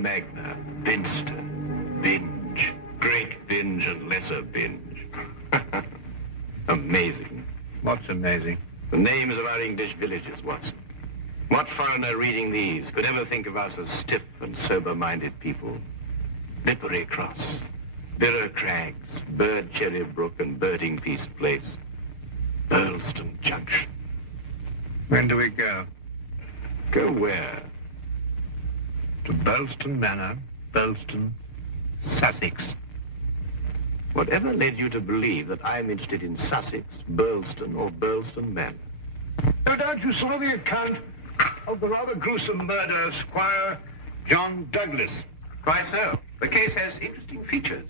magna, Binster, binge, great binge and lesser binge. Amazing. What's amazing? The names of our English villages, Watson. What foreigner reading these could ever think of us as stiff and sober-minded people? Lippery Cross, Birrer Crags, Bird Cherry Brook and Birding Peace Place, Burleston Junction. When do we go? Go where? To Burleston Manor, Burleston, Sussex. Whatever led you to believe that I'm interested in Sussex, Burleston, or Burleston Manor? No doubt you saw the account of the rather gruesome murder of Squire John Douglas. Quite so. The case has interesting features.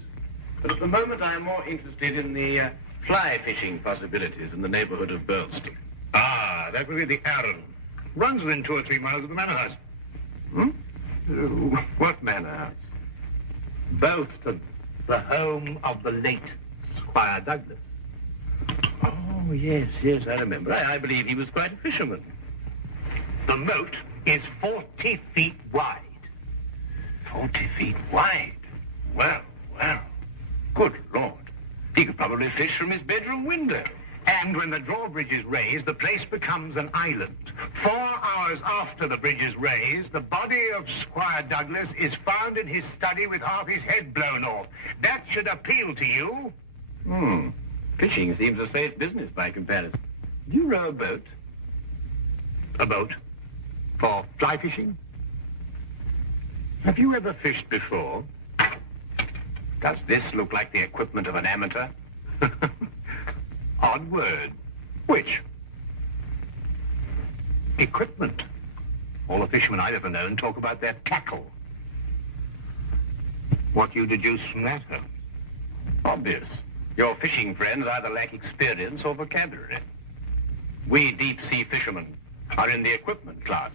But at the moment, I am more interested in the fly fishing possibilities in the neighborhood of Burleston. Ah, that would be the Arun. Runs within 2 or 3 miles of the Manor House. What Manor House? Burleston, the home of the late Squire Douglas. Oh, yes, I remember. I believe he was quite a fisherman. The moat is 40 feet wide. 40 feet wide? Well. Good Lord. He could probably fish from his bedroom window. And when the drawbridge is raised, the place becomes an island. 4 hours after the bridge is raised, the body of Squire Douglas is found in his study with half his head blown off. That should appeal to you. Fishing seems a safe business by comparison. Do you row a boat? A boat? For fly fishing? Have you ever fished before? Does this look like the equipment of an amateur? Odd word. Which? Equipment. All the fishermen I've ever known talk about their tackle. What do you deduce from that, Holmes? Obvious. Your fishing friends either lack experience or vocabulary. We deep-sea fishermen are in the equipment class.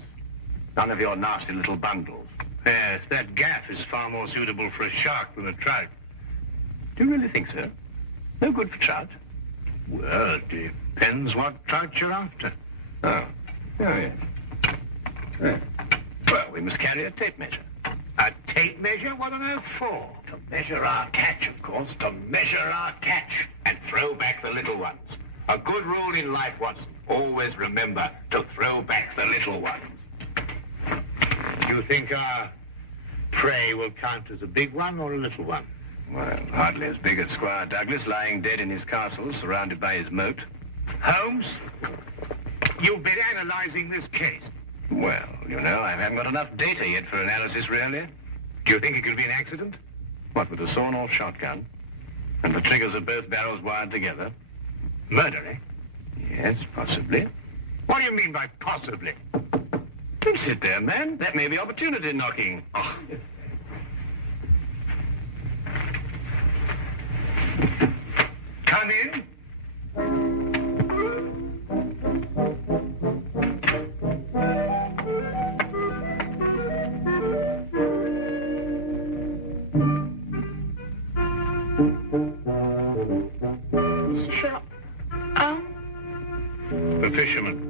None of your nasty little bundles. Yes, that gaff is far more suitable for a shark than a trout. Do you really think so? No good for trout? Well, it depends what trout you're after. Oh, yes. Well, we must carry a tape measure. A tape measure? What on earth for? To measure our catch, of course. To measure our catch and throw back the little ones. A good rule in life, Watson. Always remember to throw back the little ones. Do you think our prey will count as a big one or a little one? Well, hardly as big as Squire Douglas lying dead in his castle, surrounded by his moat. Holmes, you've been analyzing this case. Well, you know, I haven't got enough data yet for analysis, really. Do you think it could be an accident? What, with a sawn-off shotgun? And the triggers of both barrels wired together? Murder, eh? Yes, possibly. What do you mean by possibly? Don't sit there, man. That may be opportunity knocking. Oh. Come in. Mr. Sherlock. Oh? The fisherman.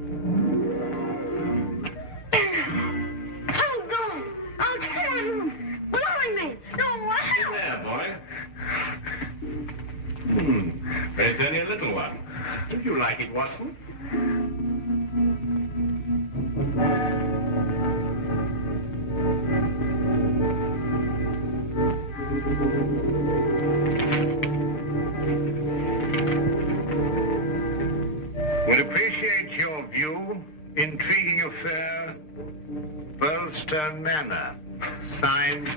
Hold on! I'll tell you! Blimey! No, Get there, boy. But it's only a little one. If you like it, Watson. Would appreciate your view. Intriguing affair. Burleston Manor. Signed,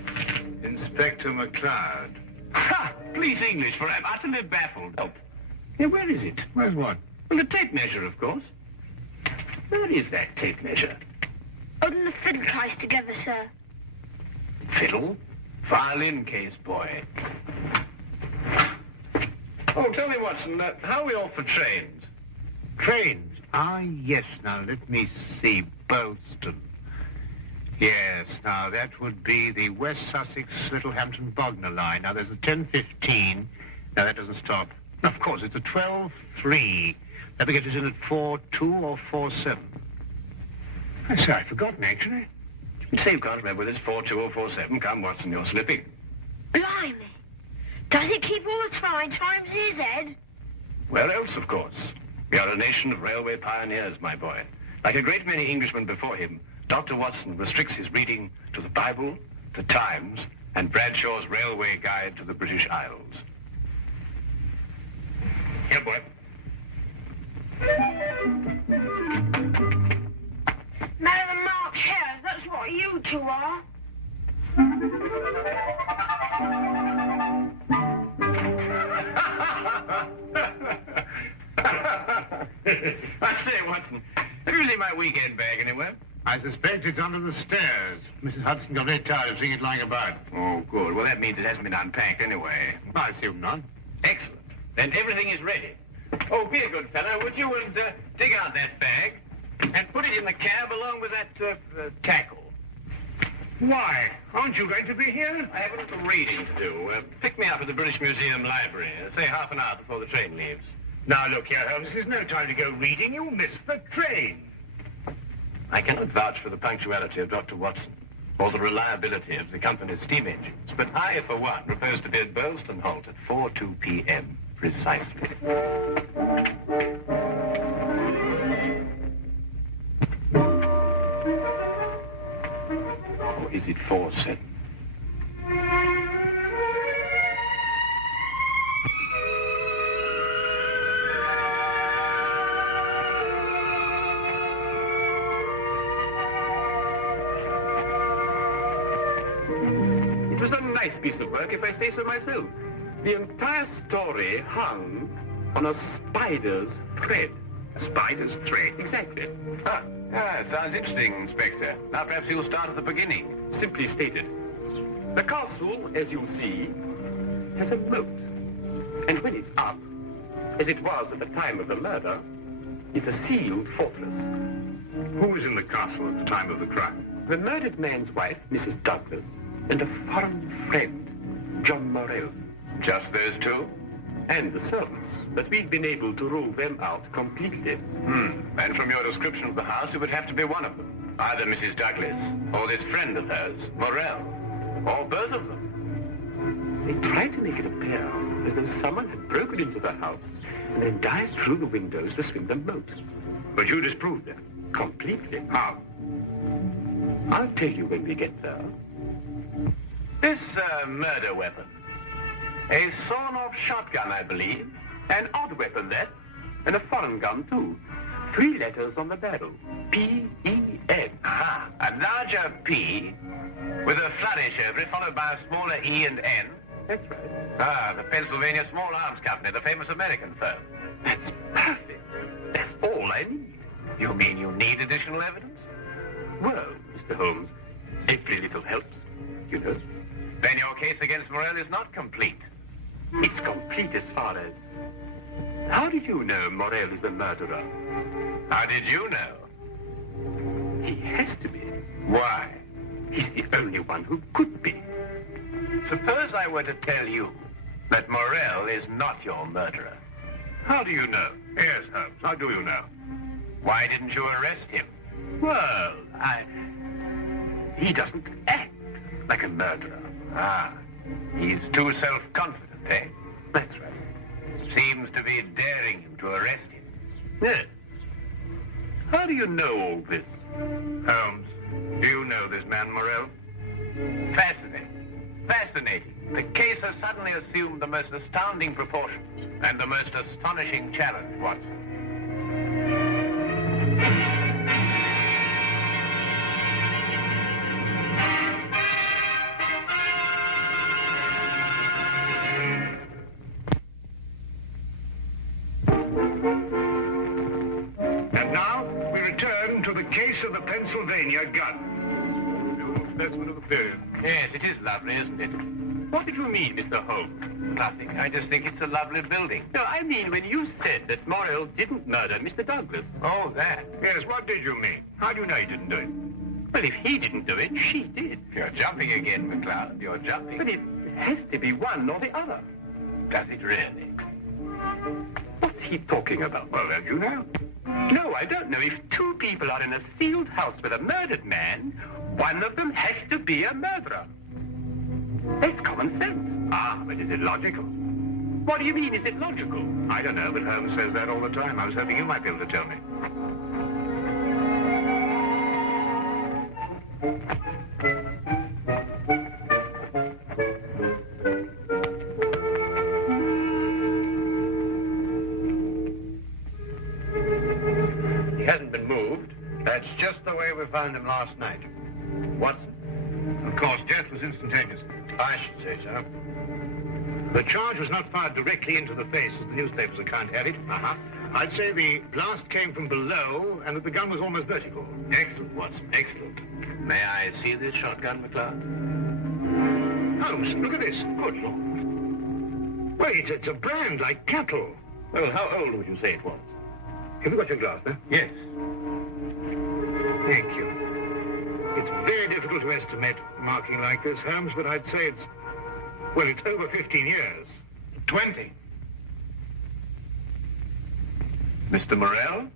Inspector McLeod. Ha! Please, English, for I'm utterly baffled. Oh. Yeah, where is it? Where's what? Well, the tape measure, of course. Where is that tape measure? Holding the fiddle ties together, sir. Fiddle? Violin case, boy. Oh, tell me, Watson, how are we off for trains? Trains? Ah, yes. Now, let me see. Burleston. Yes, now, that would be the West Sussex Littlehampton Bognor line. Now, there's a 10:15. Now, that doesn't stop. Of course, it's a 12:3. That will get us in at 4:2 or 4:7. I say, I'd forgotten, actually. You say you can't remember whether it's 42 or 47. Come, Watson, you're slipping. Blimey. Does it keep all the times in his head? Where else, of course? We are a nation of railway pioneers, my boy. Like a great many Englishmen before him, Dr. Watson restricts his reading to the Bible, the Times, and Bradshaw's Railway Guide to the British Isles. Here, boy. Man of the March Hares, that's what you two are. I say, Watson, have you seen my weekend bag anywhere? I suspect it's under the stairs. Mrs. Hudson got very tired of seeing it lying about. Oh, good. Well, that means it hasn't been unpacked anyway. I assume not. Excellent. Then everything is ready. Oh, be a good fellow, would you, and dig out that bag and put it in the cab along with that tackle. Why? Aren't you going to be here? I have a little reading to do. Pick me up at the British Museum Library, say half an hour before the train leaves. Now, look here, Holmes. This is no time to go reading. You'll miss the train. I cannot vouch for the punctuality of Dr. Watson or the reliability of the company's steam engines, but I, for one, propose to be at Burleston Halt at 4:02 p.m. precisely. Or is it 4:07? It was a nice piece of work, if I say so myself. The entire story hung on a spider's thread. A spider's thread? Exactly. It sounds interesting, Inspector. Now perhaps you'll start at the beginning. Simply stated, the castle, as you see, has a moat. And when it's up, as it was at the time of the murder, it's a sealed fortress. Who was in the castle at the time of the crime? The murdered man's wife, Mrs. Douglas, and a foreign friend, John Morell. Just those two? And the servants. But we've been able to rule them out completely. And from your description of the house, it would have to be one of them. Either Mrs. Douglas, or this friend of hers, Morell, or both of them. They tried to make it appear as though someone had broken into the house and then dived through the windows to swing the moat. But you disproved that. Completely. How? I'll tell you when we get there. This murder weapon. A sawn-off shotgun, I believe. An odd weapon, that. And a foreign gun, too. 3 letters on the barrel. P-E-N. Aha. A larger P with a flourish over it, followed by a smaller E and N. That's right. Ah, the Pennsylvania Small Arms Company, the famous American firm. That's perfect. That's all I need. You mean you need additional evidence? Well, Mr. Holmes, every little helps, you know. Then your case against Morell is not complete. It's complete as far as... How did you know Morell is the murderer? How did you know? He has to be. Why? He's the only one who could be. Suppose I were to tell you that Morell is not your murderer. How do you know? Yes, Holmes. How do you know? Why didn't you arrest him? Well, he doesn't act like a murderer. Ah, he's too self-confident, eh? That's right. Seems to be daring him to arrest him. Yes. How do you know all this? Holmes, do you know this man Morell? Fascinating. Fascinating. The case has suddenly assumed the most astounding proportions and the most astonishing challenge, Watson. And now we return to the case of the Pennsylvania gun. Specimen of the period. Yes, it is lovely, isn't it? What did you mean, Mr. Holmes? Nothing. I just think it's a lovely building. No, I mean when you said that Morell didn't murder Mr. Douglas. Oh, that. Yes, what did you mean? How do you know he didn't do it? Well, if he didn't do it, she did. You're jumping again, McCloud. You're jumping. But it has to be one or the other. Does it really? What's he talking about? Well, then you know. No, I don't know. If 2 people are in a sealed house with a murdered man, One of them has to be a murderer. That's common sense. Ah, but is it logical? What do you mean, is it logical? I don't know, but Holmes says that all the time. I was hoping you might be able to tell me. He hasn't been moved. That's just the way we found him last night. Watson? Of course, death was instantaneous. I should say so. The charge was not fired directly into the face, as the newspaper's account had it. I'd say the blast came from below, and that the gun was almost vertical. Excellent, Watson, excellent. May I see this shotgun, McLeod? Holmes, look at this. Good Lord. Wait, it's a brand like cattle. Well, how old would you say it was? Have you got your glass there? Yes. Thank you. It's very difficult to estimate marking like this, Holmes, but I'd say it's, well, it's over 15 years. 20. Mr. Morrell?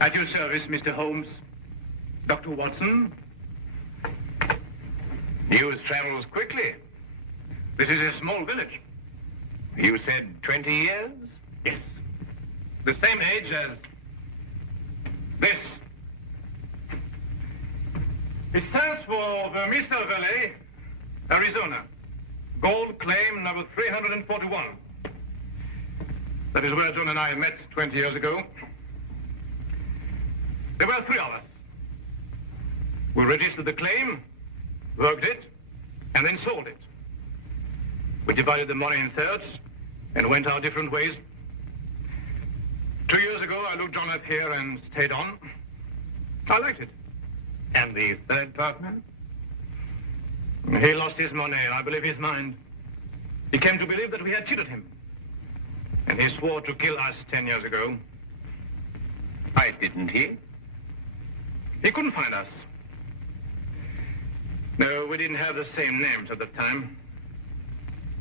At your service, Mr. Holmes. Dr. Watson? News travels quickly. This is a small village. You said 20 years? Yes. The same age as this. It stands for Vermissa Valley, Arizona. Gold claim number 341. That is where John and I met 20 years ago. There were 3 of us. We registered the claim, worked it, and then sold it. We divided the money in thirds and went our different ways. 2 years ago, I looked John up here and stayed on. I liked it. And the third partner? He lost his money, and I believe his mind. He came to believe that we had cheated him. And he swore to kill us 10 years ago. Why didn't he? He couldn't find us. No, we didn't have the same names at the time.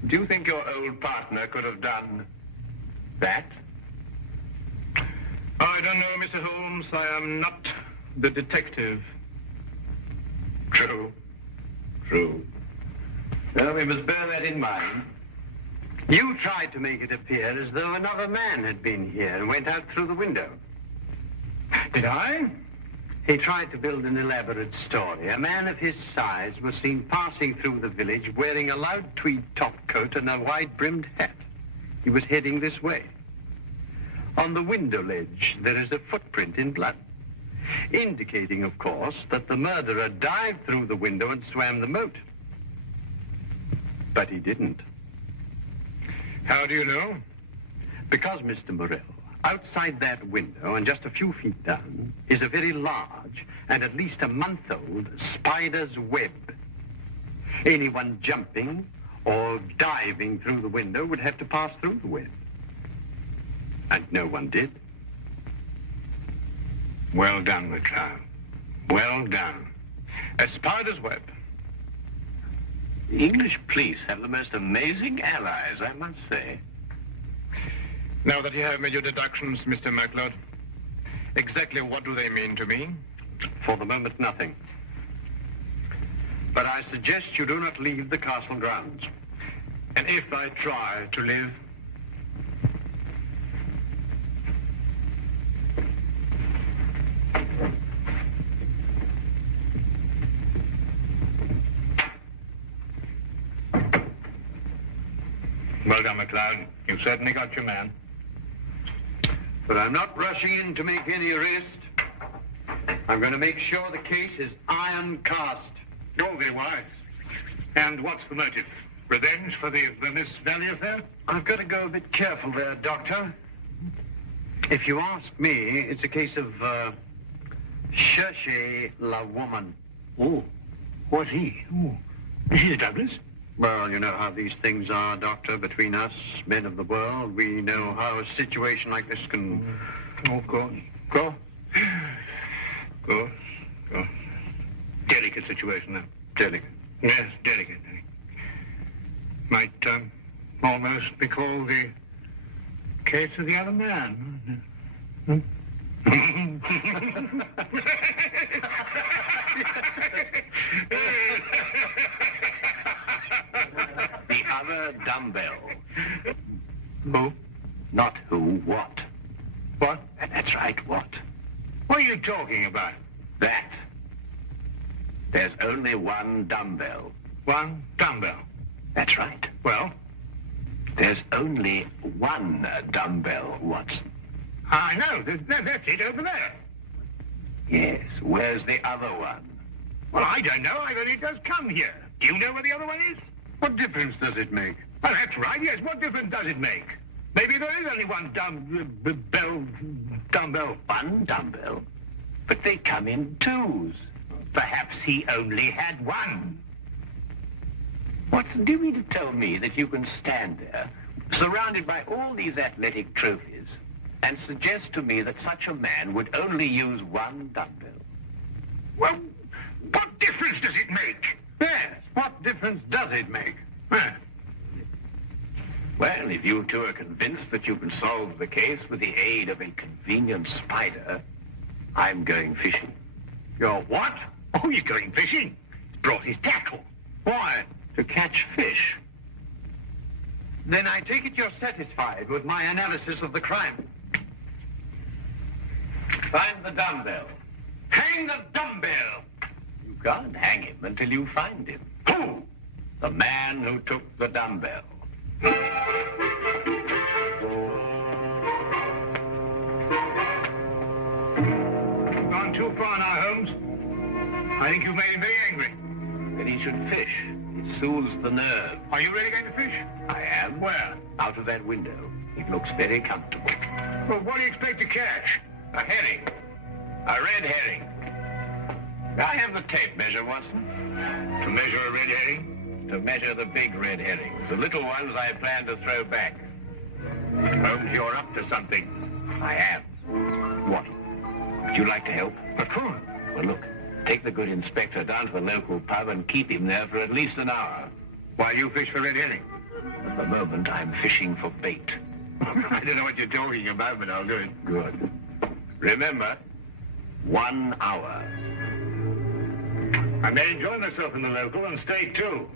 Do you think your old partner could have done that? I don't know, Mr. Holmes. I am not the detective. True. True. Well, we must bear that in mind. You tried to make it appear as though another man had been here and went out through the window. Did I? He tried to build an elaborate story. A man of his size was seen passing through the village wearing a loud tweed topcoat and a wide-brimmed hat. He was heading this way. On the window ledge, there is a footprint in blood, indicating, of course, that the murderer dived through the window and swam the moat. But he didn't. How do you know? Because, Mr. Morrell, outside that window and just a few feet down is a very large and at least a month-old spider's web. Anyone jumping or diving through the window would have to pass through the web. And no one did. Well done, McLeod. Well done. A spider's web. The English police have the most amazing allies, I must say. Now that you have made your deductions, Mr. MacLeod, exactly what do they mean to me? For the moment, nothing. But I suggest you do not leave the castle grounds. And if I try to live? Well done, McLeod. You've certainly got your man. But I'm not rushing in to make any arrest. I'm going to make sure the case is iron cast. Oh, very wise. And what's the motive? Revenge for the Vermissa Valley affair? I've got to go a bit careful there, Doctor. If you ask me, it's a case of, cherchez la woman. Oh, what's he? Oh, is it Douglas? Well, you know how these things are, Doctor, between us, men of the world. We know how a situation like this can... Oh, of course. Go. Go. Go. Delicate situation, though. Delicate. Yes, delicate. Might almost be called the case of the other man. The other dumbbell. Who? Not who, what. What? That's right, what? What are you talking about? That. There's only one dumbbell. One dumbbell. That's right. Well? There's only one dumbbell, Watson. I know. That's it over there. Yes, where's the other one? Well, I don't know. I've only just come here. Do you know where the other one is? What difference does it make? Well, that's right, yes. What difference does it make? Maybe there is only one dumbbell. One dumbbell? But they come in twos. Perhaps he only had one. Watson, do you mean to tell me that you can stand there, surrounded by all these athletic trophies, and suggest to me that such a man would only use one dumbbell? Well, what difference does it make? Yes, what difference does it make? Huh. Well, if you two are convinced that you can solve the case with the aid of a convenient spider, I'm going fishing. You're what? Oh, you're going fishing. He's brought his tackle. Why? To catch fish. Then I take it you're satisfied with my analysis of the crime. Find the dumbbell. Hang the dumbbell. You can't hang him until you find him. Who? The man who took the dumbbell. Gone too far now, Holmes. I think you've made him very angry. Then he should fish. It soothes the nerve. Are you really going to fish? I am. Where? Out of that window. It looks very comfortable. Well, what do you expect to catch? A herring. A red herring. I have the tape measure, Watson. To measure a red herring? To measure the big red herrings. The little ones I plan to throw back. Holmes, you're up to something. I am. What? Would you like to help? Of course. Well, look. Take the good inspector down to the local pub and keep him there for at least an hour. While you fish for red herring? At the moment, I'm fishing for bait. I don't know what you're talking about, but I'll do it. Good. Remember, 1 hour. I may enjoy myself in the local and stay too.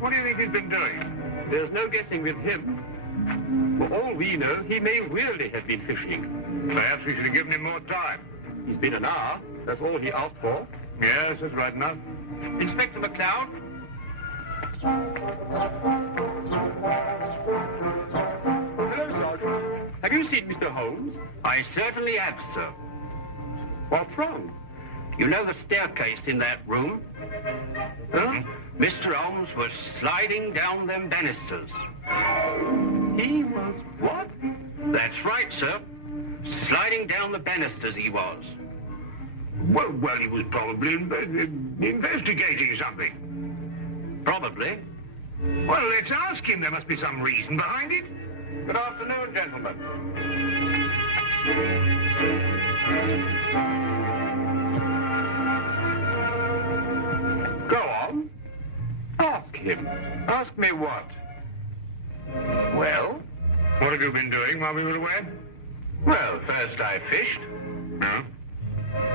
What do you think he's been doing? There's no guessing with him. For all we know, he may really have been fishing. Perhaps we should have given him more time. He's been an hour. That's all he asked for. Yes, that's right enough. Inspector McLeod? Hello, Sergeant. Have you seen Mr. Holmes? I certainly have, sir. What's wrong? You know the staircase in that room? Huh? Mr. Holmes was sliding down them banisters. He was what? That's right, sir. Sliding down the banisters he was. Well, he was probably investigating something. Probably. Well, let's ask him. There must be some reason behind it. Good afternoon, gentlemen. Go on. Ask him. Ask me what? Well? What have you been doing while we were away? Well, first I fished, No.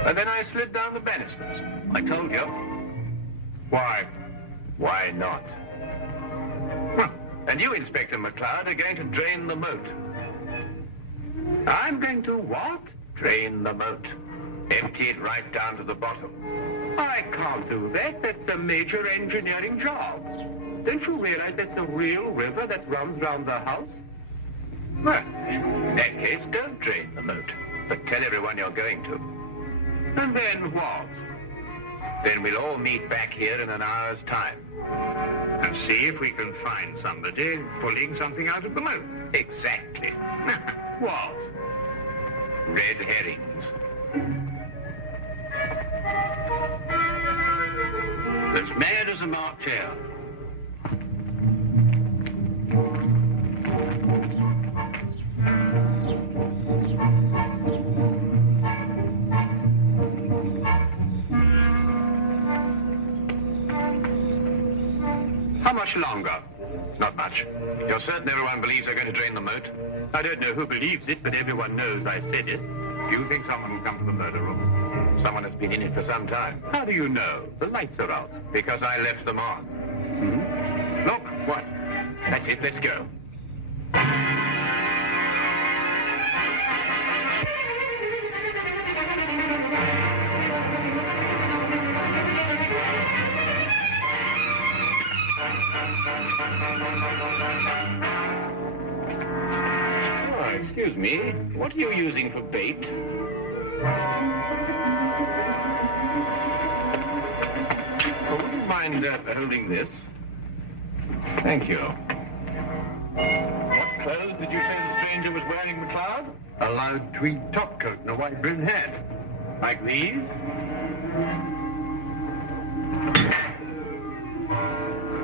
and then I slid down the banisters. I told you. Why? Why not? Well, And you, Inspector McLeod, are going to drain the moat. I'm going to what? Drain the moat. Empty it right down to the bottom. I can't do that. That's a major engineering job. Don't you realize that's a real river that runs round the house? Well, in that case, don't drain the moat, but tell everyone you're going to. And then what? Then we'll all meet back here in an hour's time. And see if we can find somebody pulling something out of the moat. Exactly. What? Red herrings. As mad as a March hare. How much longer? Not much. You're certain everyone believes they're going to drain the moat? I don't know who believes it, but everyone knows I said it. Do you think someone will come to the murder room? Someone has been in it for some time. How do you know? The lights are out. Because I left them on. Look, What? That's it, let's go. Oh, excuse me. What are you using for bait? Oh, would you mind holding this? Thank you. What clothes did you say the stranger was wearing, McLeod? A loud tweed topcoat and a wide-brimmed hat. Like these?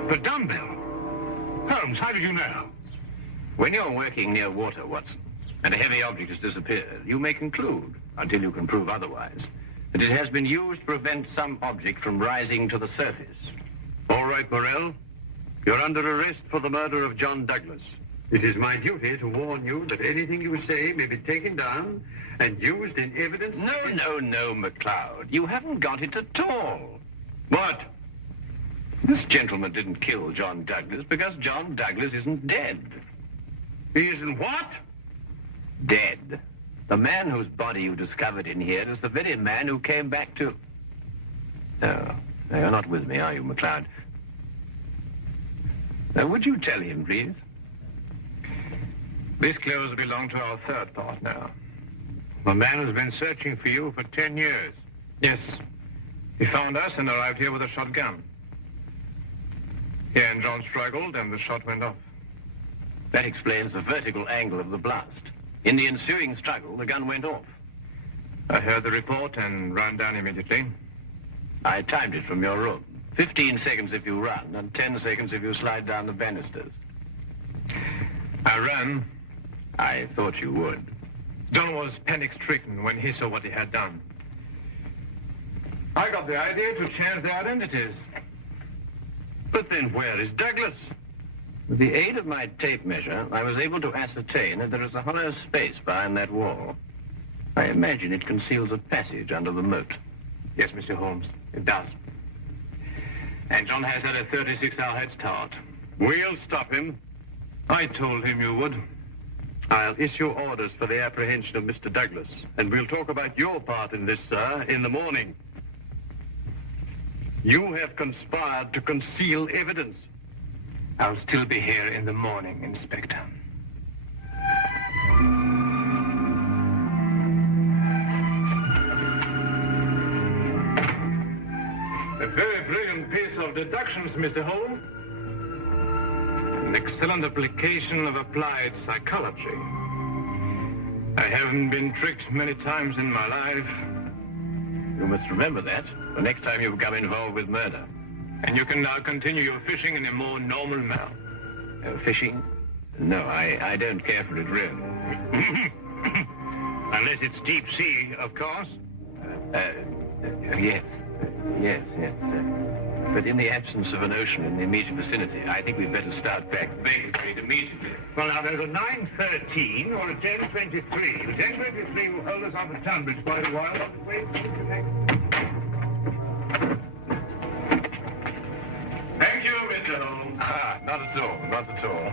The dumbbell. Holmes, how did you know? When you're working near water, Watson, and a heavy object has disappeared, you may conclude, until you can prove otherwise, that it has been used to prevent some object from rising to the surface. All right, Morrell. You're under arrest for the murder of John Douglas. It is my duty to warn you that anything you say may be taken down and used in evidence... No, McLeod. You haven't got it at all. What? This gentleman didn't kill John Douglas because John Douglas isn't dead. He isn't what? Dead. The man whose body you discovered in here is the very man who came back to... No, you're not with me, are you, McLeod? Would you tell him, please? These clothes belong to our third partner. The man has been searching for you for 10 years. Yes. He found us and arrived here with a shotgun. He and John struggled, and the shot went off. That explains the vertical angle of the blast. In the ensuing struggle, the gun went off. I heard the report and ran down immediately. I timed it from your room. 15 seconds if you run, and 10 seconds if you slide down the banisters. I ran. I thought you would. John was panic-stricken when he saw what he had done. I got the idea to change their identities. But then where is Douglas? With the aid of my tape measure, I was able to ascertain that there is a hollow space behind that wall. I imagine it conceals a passage under the moat. Yes, Mr. Holmes, it does. And John has had a 36-hour head start. We'll stop him. I told him you would. I'll issue orders for the apprehension of Mr. Douglas, and we'll talk about your part in this, sir, in the morning. You have conspired to conceal evidence. I'll still be here in the morning, Inspector. A very brilliant piece of deductions, Mr. Holmes. An excellent application of applied psychology. I haven't been tricked many times in my life. You must remember that the next time you become involved with murder. And you can now continue your fishing in a more normal manner. Fishing? No, I don't care for it, really. Unless it's deep sea, of course. Yes. But in the absence of an ocean in the immediate vicinity, I think we'd better start back Baker Street immediately. Well, now, there's a 9:13 or a 10:23. The 10:23 will hold us on the Tunbridge quite a while. Thank you, Mr. Holmes. Not at all.